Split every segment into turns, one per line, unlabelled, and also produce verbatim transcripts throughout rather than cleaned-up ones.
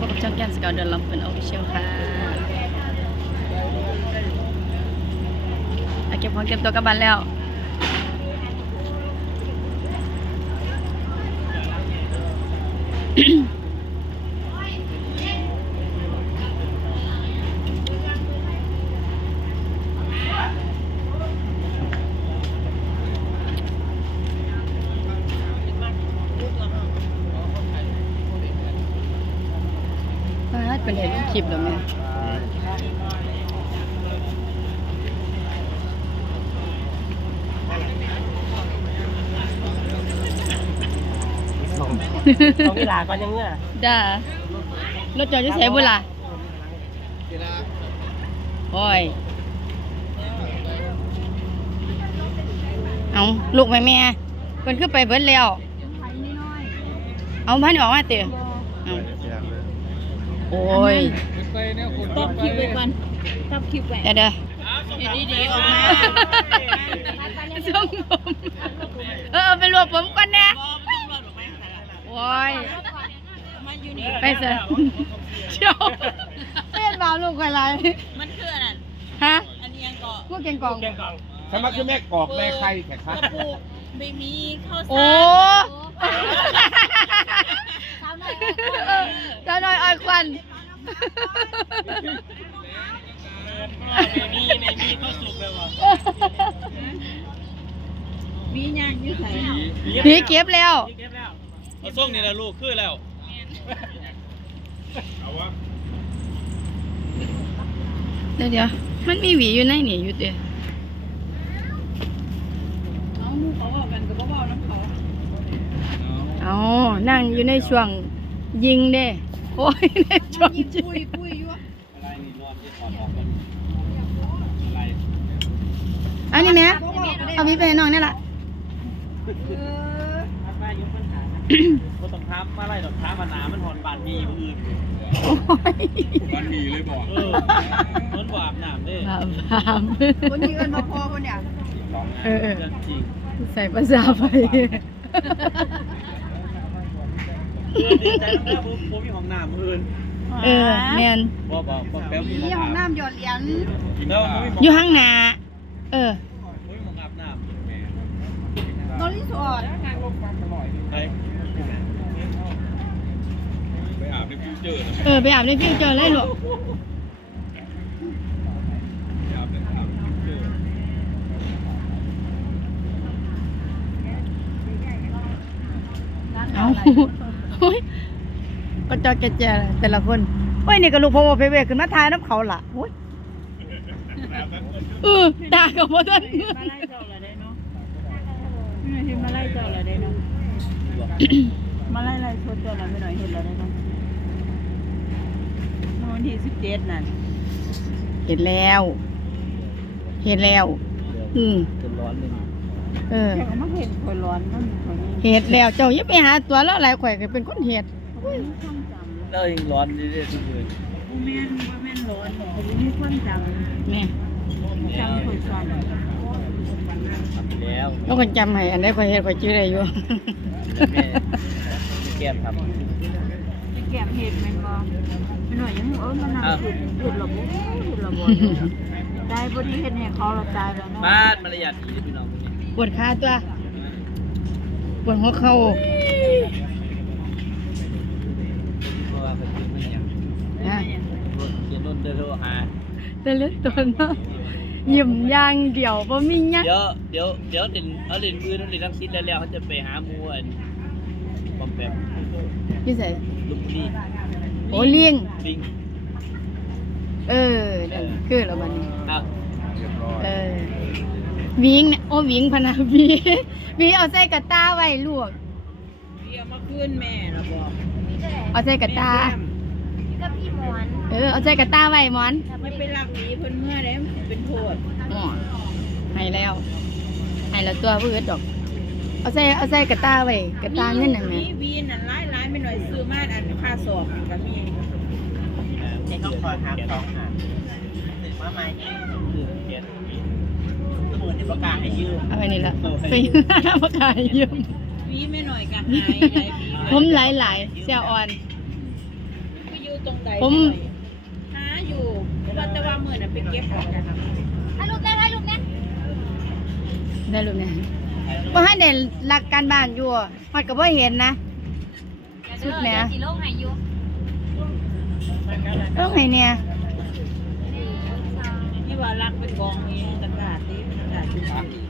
พบกับช่องแก้มสกาวเดินลำเป็นออฟฟิเชียลค่ะเอาเก็บของเก็บตัวกลับบ้านแล้วเป็นเห็นคลิปแล้วแม่
ต้องเวลาก่อนยังเงี้ย
จ้ารถจอดอยู่ไสบุล่ะโอ้ยเอาลูกแม่แม่เพิ่นขึ้นไปเบิดแล้วเอาพันออกมาเต๋อโอ้ย
ตับคลิปไว้ก่อนตับคลิปไว้
เดี๋ยวเดี๋ยว
อยู่ดีๆออกมา
ส่งผมเออไปรวบผมก่อนนะโอ้ยไปเสร็จเชียวเป็นบ่าวลูกอะไร
มันคืออะไร
ฮะ
อันนี้ยังเกาะ
พวกเก่งกอง
สมัครคือแม่กอกแม่ใครแขกครับ
กระปุกไม่มีข้าวสาร
โอ้เจ้าหน่อยอ้อยควัน
มีในมีข้าวสุกเลยวะ
มีย่างอยู่ไหน
ผีเก็บแล้ว
เอาส่งนี่แหละลูกคือแล้ว
เดี๋ยวเดี๋ยวมันมีหวีอยู่ในนี่อยู่เดียว
เอาหมูเขาบอกกันก็บอกน้ำเขา
อ๋อนั่งอยู่ในช่วงยิงเด้โอ้ยในช่วงยิงปุยปุยอยู่
อะไรนี่รอบที่ถอดออกกันอะไร
อันนี้แม่เอาพี่ไปน้องนี่แหละ
ป้ายุบปัญหาก็ต้องท้ามาไล่ดอกท้ามาหนามันหอนบานมีมืออื่น
บ้านมีเลยบอก
เออมันหวาบหนามด้
บาบา
คนนี้กันมาพอคนเนี่ย
เออ
จริง
ใส่ภาษาไป
เออดีใจนะผมผมมีห้องน้ำอื่น
เออแมน
บอกบอกบอกแป๊บ
มีห้องน้ำหยอดเหรียญ
อยู่ข้างหน้าเออ
ผมมีห้องอาบน้ำ
นอนรีสอร์ท
ไป
ไปอาบในฟิวเจอร์
เออไปอาบในฟิวเจอร์เลยหรอ
อาบในอาบในฟิวเจอร์
เอาโอ้ยก็จอแกแจแต่ละคนโอ้ยนี่ก็ลูกพ่อเพเวขึ้นมาทายน้ำเขาล่ะโอ้ยเออด่ากับพ่อท่าน
มาไล่เจ้าละได้เนาะไม่เห็นมาไล่เจ้าละได้เนาะมาไล่ไล่ชดเจ้าละไม่หน่อยเห็นละได้เนาะวันที่สิบเจ็ดนั่น
เห็นแล้วเห็นแล้วอืม
จนร้อนเลย
เออ
แต่ก็ไม่เห็นคนร้อนมัน
เห็ดแล้วเจ้าอย่าไปหาตัวแล้วหลายข่อยก็เป็นคนเห็ด
แล้วยังร้อนเรื่อยๆทุกคืน
บ่แม่นบ่แม่นร้อนผมมีความจำ
แม่
จำคนซ้อน
แล้ว
แล้วคนจำให้อันใดข่อยเห็ดข่อยจื้อได้อยู่
แม่แก้มทำ
แก้มเห็ดแม่นบ่ไม่หน่อยยังเออมันนำสุดสุดระบบสุดระบบได้บ่ดีเฮ็ดให้เขาเราตายแล้วเนาะ
บ้านมารยาทดีพี่น้อง
ปวดขาตัวปวดหัวเข่า
เพราะว่าเป็นเรื่องอย่าง
นะ
รถเขียนรถเดินรถหา
แต่เล็กตัวเนาะยิ้มย่างเดี่ยวบ่มีเงี้ย
เดี๋ยวเดี๋ยวเดี๋ยวเด่นเอาเด่นมือเด่นทั้งสิ้นแล้วเขาจะไปหาหมูอันปอมแปม
พี่ใส่
ลูกนี่
โอ้ลิง
ลิง
เออนั่นคือแล้วบัดนี้
อ่ะ
เออวิงเนี่ยโอ้วิงพนะวีวีเอาใส่กระตาไว้ลวก
วีเอามาคืนแม่ล่ะบ่
เอาใส่กระตา
กับพี่หมอน
เออเอาใส่กระตาไว้หมอน
ไม่ไปรักหนีเพิ่นเมื่อได้เป็นโทษ
อ๋อให้แล้วให้แล้วตัวบ่อึดดอกเอาใส่เอาใส่กระตาไว้กระตาเงินนั่นแหม
มีวีนั่นหลายๆไม่หน่อยซื้อมาอันค่าสอบก็มีในต้องคอยหาของหาซื้อมาใหม่เขียนมือที่ประกาศให้ยืม
เอาไว้นี่ละไปประกาศให้ยืม
วีไม่หน่อยก็หายได้วี
ผมหลายๆเสียอ่อน
ไปอยู่ตรงใด
ผม
หาอยู่ว่าแต่ว่ามื้อน่ะไปเก็บของกันครับ
ได้รูปเนี่ยบ่ให้ได้รักการบ้านอยู่ฮอดก็บ่เห็นนะสุดแหม
สิลงให้อยู่
ต้องให้เนี่ย
ที่ว่ารักเป็นกองนี้ตะกร้าตีเป็นตะกร้าจุด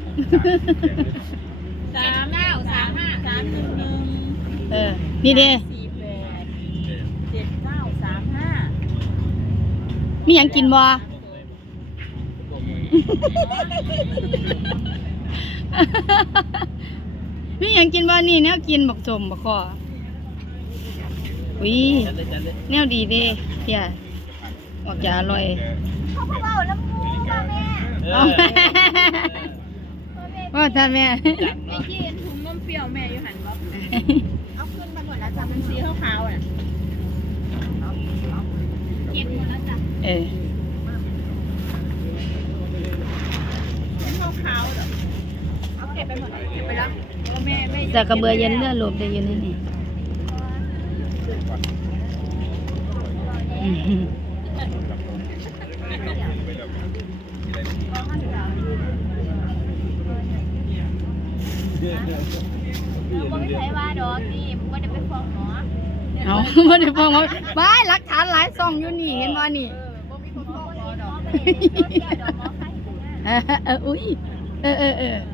สามเก้าสามห้าสามหนึ่งหนึ่ง
เออนี่เด้
สี่แปดเจ็ดเก้าสามห้า
มีหยังกินบ่ มีหยังกินบ่นี่แนวกินบักสมบักคออุ้ย
จัดเลยจัดเลย
แนวดีเด้เฮียออกจะอร่อย
เขาก็เว้าน้ำมูกมาแม่
เอ
เอา
อ
ว่าท่านแม่
จัง
ไอ้
เนาะ
ที่เห็นถุงนมเปรี้ยวแม่อยู่หันบ่เอาขึ้นมาหมดแล้วจ้ะมันสีขาวๆอ่ะ
เก็บหมดแล้วจ้ะ
เออ
เป็นขาวๆเหรอเอาเก็บไปหมดเก็บไปแล้วโอ้แม่แม่
แต่กระเบือเย็นเลือดลมได้อยู่นี่นี่อือหือ
เราบ่มีใครว่าดอกนี่บ่ได้ไปฟ้องหมอ
เอาบ่ได้ฟังว่าบ้ายหลักฐานหลายซ่องอยู่นี่เห็นบ่นี่
บ่มีคนฟ้องหมอดอกบ่ได้ดอกหมอใคร
เออเอออุ้ยเออเออเออ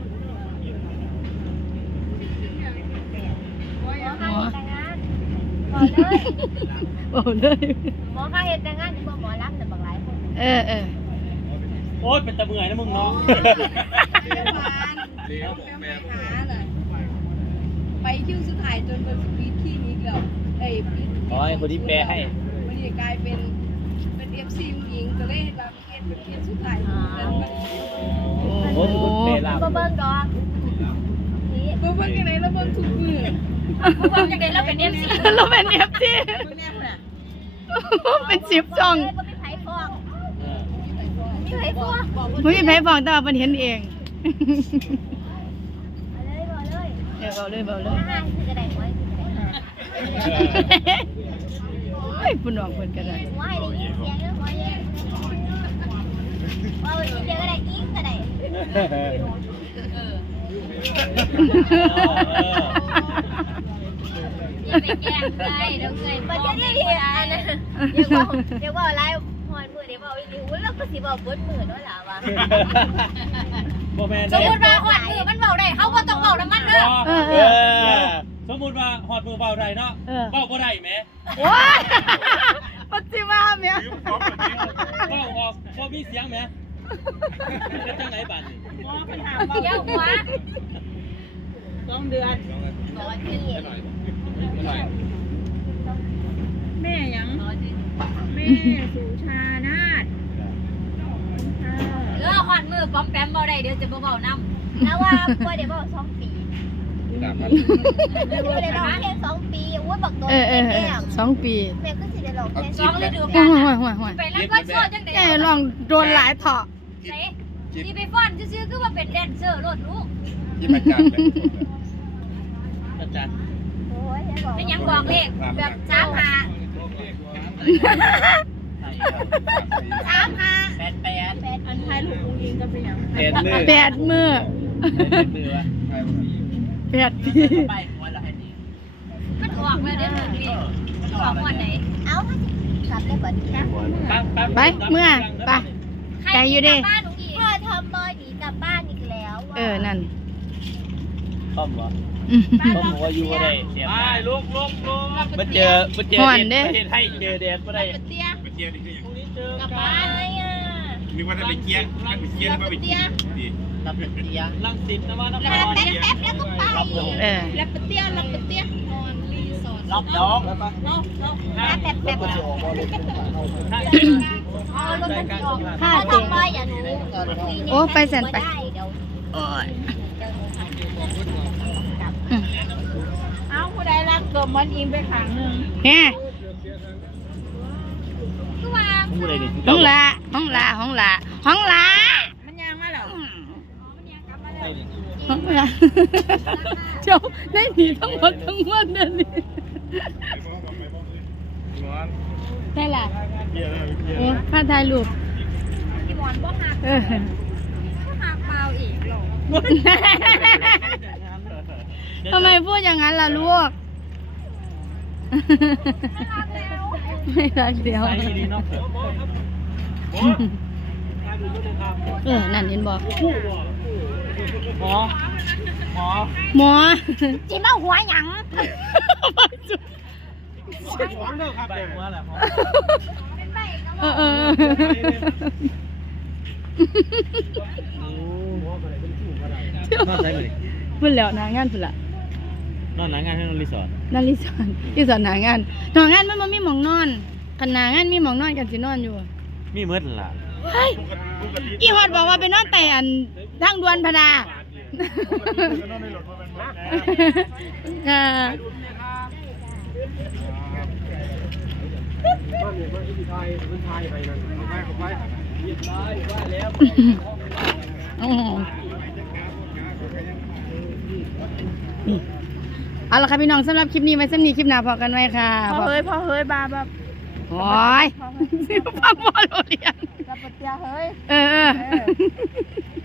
หมอใครแต่งงานบอกเลย
โอ้เลย
หมอใครเฮ็ดแต่งงานสิบ่หมอรับแต่บักหลายคน
เออเออ
โอ๊ยเป็นตะเมื่อยนะมึงเนาะ
เลี้ยวบอกแม่หาเลยไปคิวสุดท้ายจนเป็นสปีดที่นี้เกือบเอ้ย
อ๋อไอ้คนที่แปลให้
มันจะกลายเป็นเป็นเอฟซีหญิงก็เลยรับเคสเป็นเคสสุดท้ายแล้วมัน
โอ้
โอ้ยคนแปลลาบ
บ่เบิ่งดอกนี่
ตัวเบิ่งยังไงแล้วเบิ่งทุกมือ
บ่เบิ่งจังได๋เราเป็น เอ็ม ซี
เราเป็นเอฟซี
เบิ่งแน่พุ่นน่ะ
เป็นสิบช่อง
บ่มีไผฟ้อง
เออ
มีไผฟ้อง
บอก
ไม่มีใครฟังแต่ว่าเป็นเห็นเอง
เอาเลยบ่เลย
เดี๋ยวเบาเลยเบาเลย
ห้าสิก็ได้หวยสิก็ได้
เฮ้ยปุ่นออกเพิ่นกันเลย
หวยได้ยินเสียงเด้อหวยเด้อว่าสิเจอก็ได้อิงก็ได้ อย่าไปแกล้งเลยเดี๋ยวเงยบอกไม่ได้อันนั้นเดี๋ยวบอกเดี๋ยวบอกอะไรหอนมือเดี๋ยวบอกอีนี่อุ้ยเราก็สิบอกเบิดมือด้วยล่ะวะ
บ่แม่น
สมมติว่าหอนมือมันเบาได้เขาก็ต้องเบาน้ำมันเด้อ
เออ
เอ
เออ
อสมมุติว่าฮอดมือเบาได้เนาะ
เออ
เบาบ่ได้แหม
โอ้ยปัจจิมาเมีย
เบาออกบ่มีเสียงแหมเป็นจังไหนบัดนี้
หมอปัญหา
เดี๋ยวหัว
สองเดือน
ร้อยปี
แม่ยังแม่สุชานาถ
เออหอนมือป้อมแปมเบาได้เดี๋ยวจะเบาๆน้ำแล้วว่าป่วยเดี๋ยวเบาสองปีเดี๋ยวได้ร้องเพลงสองปีอุ้ยบอกโดน
เออเออเอ
แก้
อ
ม
สองปี
แม่ก็สิได้ร้องเพลงสองฤดู
ห่
กา
วย
ล
ห่วยห่วยห่วย
ไปแล้วก็โซ่จังได๋
แกลองโดนหลายเถาะ
ใส่สิไปฟ้อนซื่อๆคือว่าเป็นแดนเซอร์โลดลูก
ที่ประจันเลย
อาจารย์
โอ้ยเป็นหยังบอกเลขแบบสามหาสามหา
แปดแปด
แปด
อันท้ายลูกลุงยิงก็เป็นยัง
แปดมือ
แปดมือ
แปดมือวะ
แปดปี
ไปหัวละให้ดี
มันออกมาเดี๋ยวหนึ่งนี่มันออกวันไหนเอ้าถ้าสิกลับเลยบ่ดีนะ
ไปเมื่อไป ไกลอยู่เด้
ใครหนีกลับบ้านหนูอีกพ่อทอมบอยหนีกลับบ้านอีกแล้วว่ะ
เออนั่น
ต้อมบ่
อืม
ต้อมบอกว่าอยู่บ่ได้เสียไปลุกลุกลุกมาเจอมาเจอ
ห่อนเด้
ประเทศไทยเจอแดดบ่ได้
เตี้ย
ไปเกียร์นี่คืออย่าง
พรุ่งนี้เจอก
ลับ
กั
บ้าน
อะไรอ่ะ
นึกว่าถ้าไปเกียร์ถ้าไปเกียร์แล้วไปเกียร์ดี
รับเป็นเตียลังสิตนวนค
แล้ว
ร
แป๊บแป๊บแล้วก็ไป
เออ
แล้วไปเตี้ยแล้วไปเตี้ยนอนรีสอร์ท
รอบดอง
เนาะเนาะ
แล้วแป๊บแป๊บ
ถ้า
เอารถมันออกถ้าทอมบอยอย่าหนู
โอ้ไปแสนไป
ม่ด้เดี๋ยว
โอ้ย
เอ้าผู้ใดรักตัวมันอิงไปขังหนึ่ง
แฮ่
คือว่า
ผู้ใดนี่
ห้องละห้องละห้องละห้องละ
มันยังมาแล้ว
ห้องละเจ้าได้หนีทั้งหมดทั้งมวลเดินนี่ได้ล่ะโอ้พาถ่ายรูป
พี่หมอนบ่หัก
เออ
บ่หักเปล่าอีกหรอ
ทำไมพูดอย่างนั้นล่ะลูก ไม่รักเดียวเออนั่นเห็นบอก
หมอหมอ
หมอ
จิมาหัวหยัง
ใบหัวแหละหมอ
เป็นใบก็
เออเออพูดแล้วหนางานพูดละ
นอนหนังงานให้นอนรีสอร์ท
นั่นรีสอร์ทรีสอร์ทหนางานหนางานมันบ่มีหมองนอนคันหนางานมีหมองนอนกันสินอนอยู่
มีมืดล่ะ
เฮ้ยอีฮอดบอกว่าไปนอนแต่อันทางด่วนพนาค่ะอ๋อเอาละค่ะพี่น้องสำหรับคลิปนี้ไว้สำนีคลิปหน้าพอกันไว้ค่ะ
พอเฮ้ยพอเฮ้ยบาแบบ
โอ้ยฟังบอลโรเรียน
กับปะเตียเฮ้ย
เออเออ